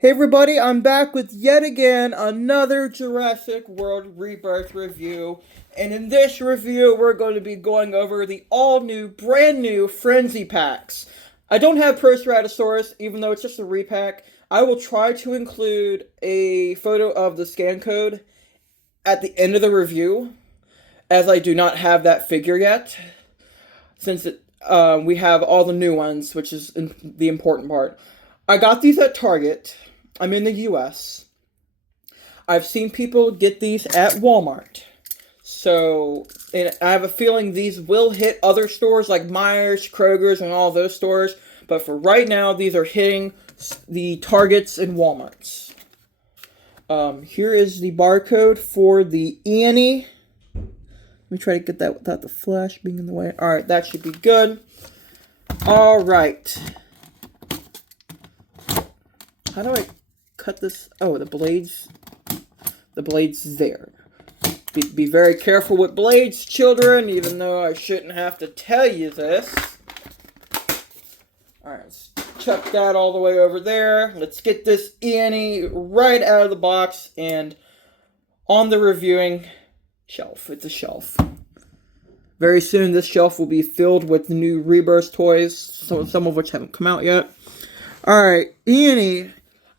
Hey everybody, I'm back with yet again another Jurassic World Rebirth review. And in this review, we're going to be going over the all-new, brand-new Frenzy Packs. I don't have Proceratosaurus, even though it's just a repack. I will try to include a photo of the scan code at the end of the review, as I do not have that figure yet, since we have all the new ones, which is the important part. I got these at Target. I'm in the US. I've seen people get these at Walmart. So, and I have a feeling these will hit other stores like Myers, Kroger's, and all those stores. But for right now, these are hitting the Targets and Walmarts. Here is the barcode for the Annie. Let me try to get that without the flash being in the way. Alright, that should be good. Alright. How do I cut this? Oh, the blades there. Be very careful with blades, children, even though I shouldn't have to tell you this. Alright, let's chuck that all the way over there. Let's get this Annie right out of the box and on the reviewing shelf. It's a shelf. Very soon this shelf will be filled with the new Rebirth toys, some of which haven't come out yet. Alright, Annie.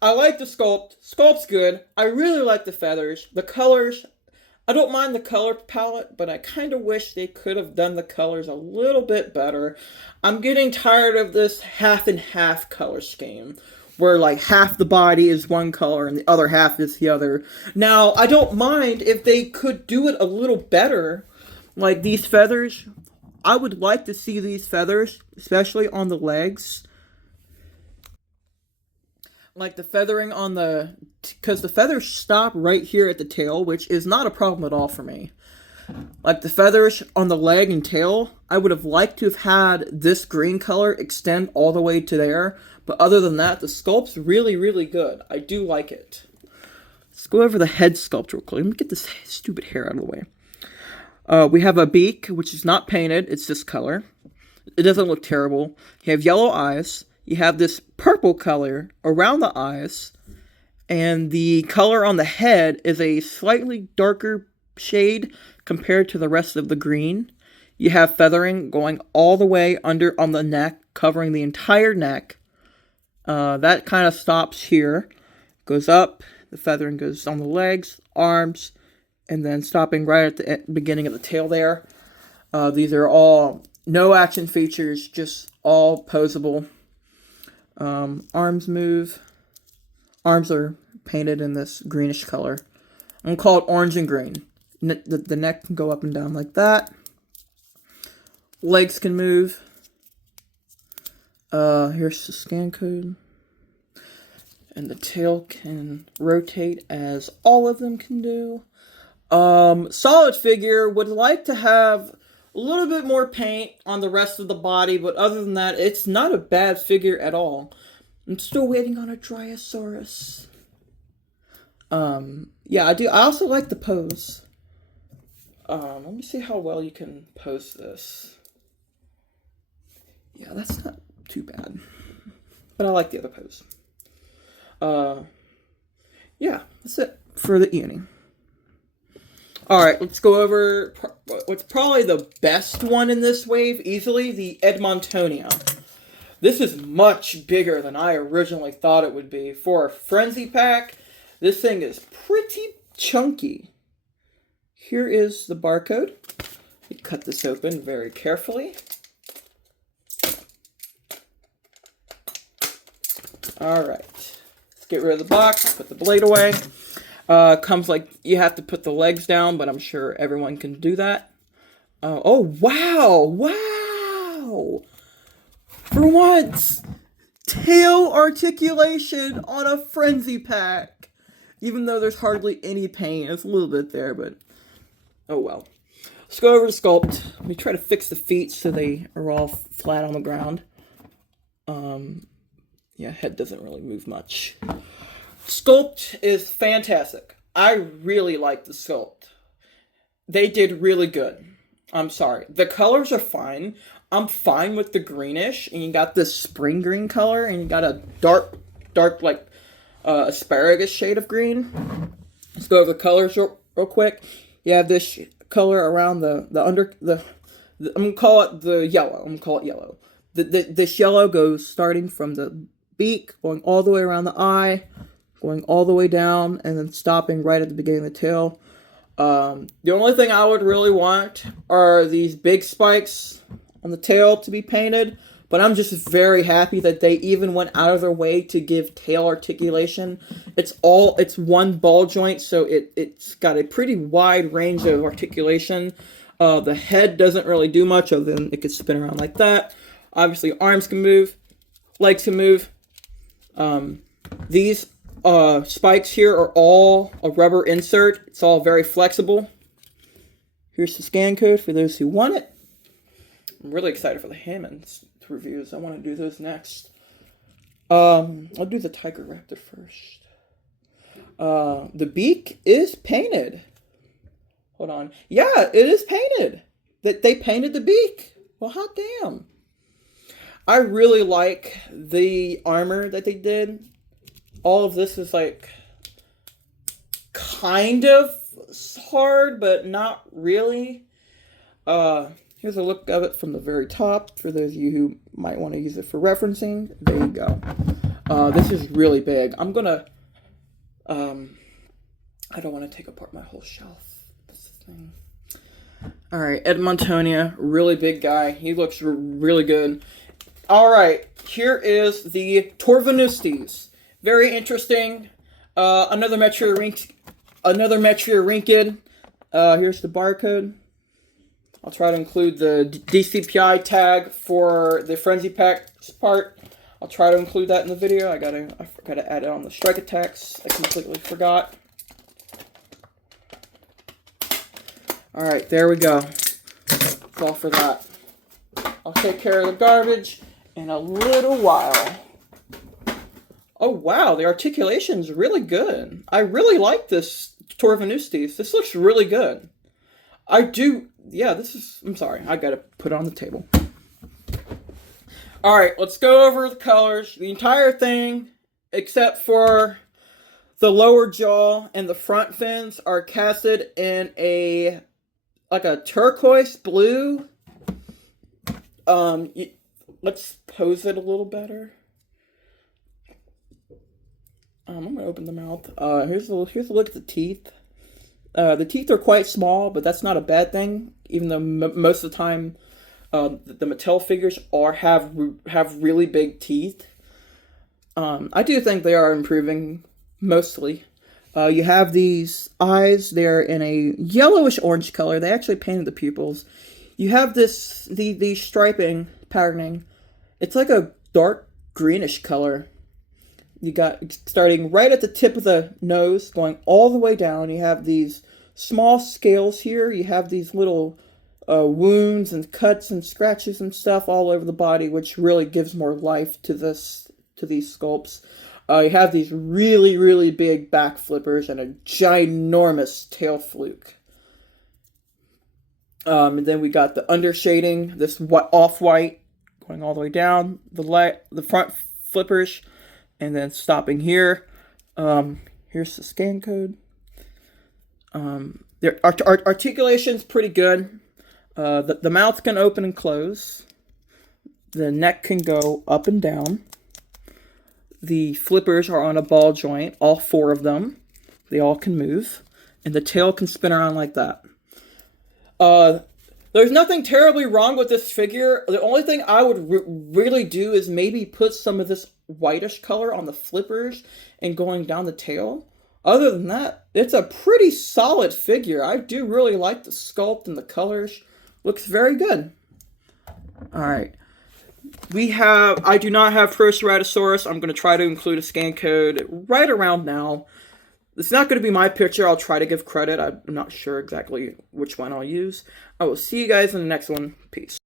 I like the sculpt. Sculpt's good. I really like the feathers. The colors, I don't mind the color palette, but I kind of wish they could have done the colors a little bit better. I'm getting tired of this half and half color scheme, where like half the body is one color and the other half is the other. Now, I don't mind if they could do it a little better. Like these feathers, I would like to see these feathers, especially on the legs. Like the feathering on the, because the feathers stop right here at the tail, which is not a problem at all for me. Like the feathers on the leg and tail, I would have liked to have had this green color extend all the way to there. But other than that, the sculpt's really, really good. I do like it. Let's go over the head sculpt real quick. Let me get this stupid hair out of the way. We have a beak, which is not painted. It's this color. It doesn't look terrible. You have yellow eyes. You have this purple color around the eyes, and the color on the head is a slightly darker shade compared to the rest of the green. You have feathering going all the way under on the neck, covering the entire neck. That kind of stops here, goes up, the feathering goes on the legs, arms, and then stopping right at the beginning of the tail there. These are all no action features, just all posable. Arms move. Arms are painted in this greenish color. I'm call it orange and green. The neck can go up and down like that. Legs can move. Here's the scan code. And the tail can rotate as all of them can do. Solid figure. Would like to have a little bit more paint on the rest of the body, but other than that, it's not a bad figure at all. I'm still waiting on a Dryosaurus. Yeah, I do. I also like the pose. Let me see how well you can pose this. Yeah, that's not too bad. But I like the other pose. Yeah, that's it for the Annie. Alright, let's go over what's probably the best one in this wave, easily, the Edmontonia. This is much bigger than I originally thought it would be. For a Frenzy Pack, this thing is pretty chunky. Here is the barcode. Let me cut this open very carefully. Alright, let's get rid of the box, put the blade away. Comes like you have to put the legs down, but I'm sure everyone can do that. Oh, wow! Wow! For once! Tail articulation on a Frenzy Pack! Even though there's hardly any paint. It's a little bit there, but oh well. Let's go over to sculpt. Let me try to fix the feet so they are all flat on the ground. Yeah, head doesn't really move much. Sculpt is fantastic. I really like the sculpt. They did really good. I'm sorry. The colors are fine. I'm fine with the greenish. And you got this spring green color. And you got a dark, like, asparagus shade of green. Let's go over the colors real quick. You have this color around the I'm gonna call it the yellow. I'm gonna call it yellow. This yellow goes starting from the beak, going all the way around the eye, going all the way down, and then stopping right at the beginning of the tail. The only thing I would really want are these big spikes on the tail to be painted, but I'm just very happy that they even went out of their way to give tail articulation. It's one ball joint, so it's got a pretty wide range of articulation. The head doesn't really do much other than it could spin around like that. Obviously, arms can move, legs can move. These spikes here are all a rubber insert. It's all very flexible. Here's the scan code for those who want it. I'm really excited for the Hammonds reviews. I want to do those next. I'll do the Tiger Raptor first. The beak is painted. Hold on. Yeah, it is painted. They painted the beak. Well, hot damn. I really like the armor that they did. All of this is like kind of hard, but not really. Here's a look of it from the very top for those of you who might want to use it for referencing. There you go. This is really big. I'm gonna, I don't want to take apart my whole shelf. That's the thing. Alright, Edmontonia, really big guy. He looks really good. Alright, here is the Torvinis. Very interesting. Another Metria Rinkid. Here's the barcode. I'll try to include the DCPI tag for the Frenzy Pack part. I'll try to include that in the video. I forgot to add it on the strike attacks. I completely forgot. Alright, there we go. That's all for that. I'll take care of the garbage in a little while. Oh wow, the articulation's really good. I really like this Torvinis. This looks really good. I'm sorry, I gotta put it on the table. Alright, let's go over the colors. The entire thing, except for the lower jaw and the front fins, are casted in a turquoise blue. Let's pose it a little better. I'm gonna open the mouth. Here's a look at the teeth. The teeth are quite small, but that's not a bad thing. Even though most of the time, the Mattel figures have really big teeth. I do think they are improving mostly. You have these eyes. They're in a yellowish orange color. They actually painted the pupils. You have the striping patterning. It's like a dark greenish color. You got starting right at the tip of the nose, going all the way down. You have these small scales here. You have these little wounds and cuts and scratches and stuff all over the body, which really gives more life to these sculpts. You have these really, really big back flippers and a ginormous tail fluke. And then we got the undershading, this off-white going all the way down, the front flippers, and then stopping here. Here's the scan code. Their articulation's pretty good. The mouth can open and close. The neck can go up and down. The flippers are on a ball joint, all four of them. They all can move. And the tail can spin around like that. There's nothing terribly wrong with this figure. The only thing I would really do is maybe put some of this whitish color on the flippers and going down the tail. Other than that, it's a pretty solid figure. I do really like the sculpt and the colors. Looks very good. Alright. I do not have Proceratosaurus. I'm going to try to include a scan code right around now. It's not going to be my picture. I'll try to give credit. I'm not sure exactly which one I'll use. I will see you guys in the next one. Peace.